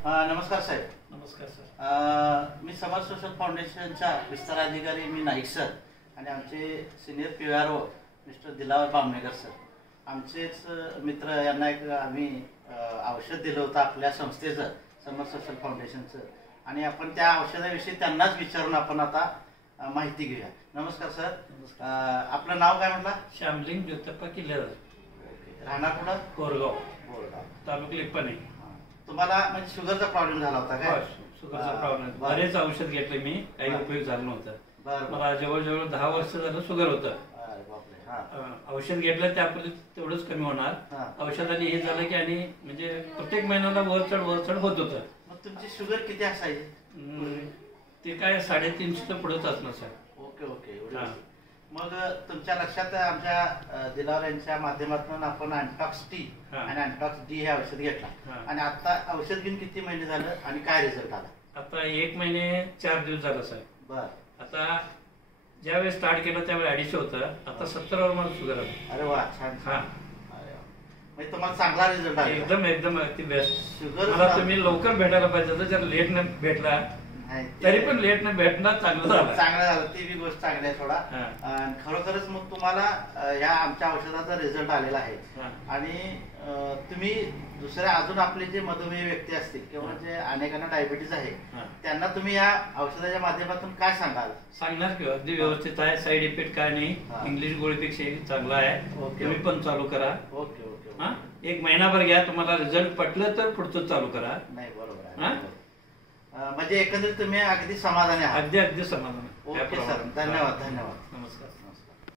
नमस्कार साहेब. नमस्कार सर. मी समर सोशल फाउंडेशनचा विस्तार अधिकारी मी नाईक सर आणि आमचे senior PRO mister Dilawar Bamnekar sir, आमचेच मित्र यांना एक आम्ही औषध दिलं होतं आपल्या संस्थेचं समर सोशल फाउंडेशनचं, आणि आपण त्या औषधाविषयी त्यांनाच विचारून आपण आता माहिती घेऊया. नमस्कार सर. आपलं नाव काय म्हटलं? श्यामलिंग ज्योतिप्पा किल्लेदार. राहणार कुठं? कोरगाव. कोरगाव तालुका लिप्पाणी. तुम्हाला म्हणजे शुगरचा प्रॉब्लेम झाला होता काय? शुगरचा प्रॉब्लेम. बरेच औषध घेतले मी, काही उपयोग झाला नव्हता. मला जवळजवळ 10 वर्ष झालं शुगर होतं. औषध घेतलं त्यापूर्वी तेवढंच कमी होणार. औषधाने हे झालं की आणि म्हणजे प्रत्येक महिन्याला वर चढ होत होतं. मग तुमची शुगर किती असायची? ते काय 350 पुढेच असणार सर. Okay okay. मग तुमच्या लक्षात आमच्या दिलावर यांच्या माध्यमातून आपण अँटॉक्स टी आणि अँटॉक्स डी हे औषध घेतला, आणि आता औषध घेऊन किती महिने झालं आणि काय रिझल्ट आला? आता 1 महिने 4 दिवस झालं सर. बर. आता ज्यावेळेस स्टार्ट केलं त्यावेळेस 250 होतं, आता 70 वर मला शुगर आलं. अरे वा, छान. म्हणजे तुम्हाला चांगला रिझल्ट आला? एकदम एकदम अगदी बेस्ट. शुगर मला तुम्ही लवकर भेटायला पाहिजे होतं, जर लेट न भेटला तरी पण लेट न भेटणं चांगलं झालं. चांगलं झालं, ती बी गोष्ट चांगली आहे थोडा. खरोखरच मग तुम्हाला या आमच्या औषधाचा रिझल्ट आलेला आहे. आणि तुम्ही दुसऱ्या अजून आपले जे मधुमेह व्यक्ती असतील किंवा जे अनेकांना डायबिटीज आहे त्यांना तुम्ही या औषधाच्या माध्यमातून काय सांगाल? सांगणार की अगदी व्यवस्थित आहे, साईड इफेक्ट काय नाही, इंग्लिश गोळीपेक्षा चांगला आहे. तुम्ही पण चालू करा. Okay okay. 1 महिनाभर घ्या, तुम्हाला रिझल्ट पटलं तर पुढचं चालू करा. नाही, बरोबर आहे. म्हणजे एकंदरीत तुम्ही अगदी समाधानी आहात? अगदी समाधान. ओके सर, धन्यवाद. धन्यवाद. नमस्कार.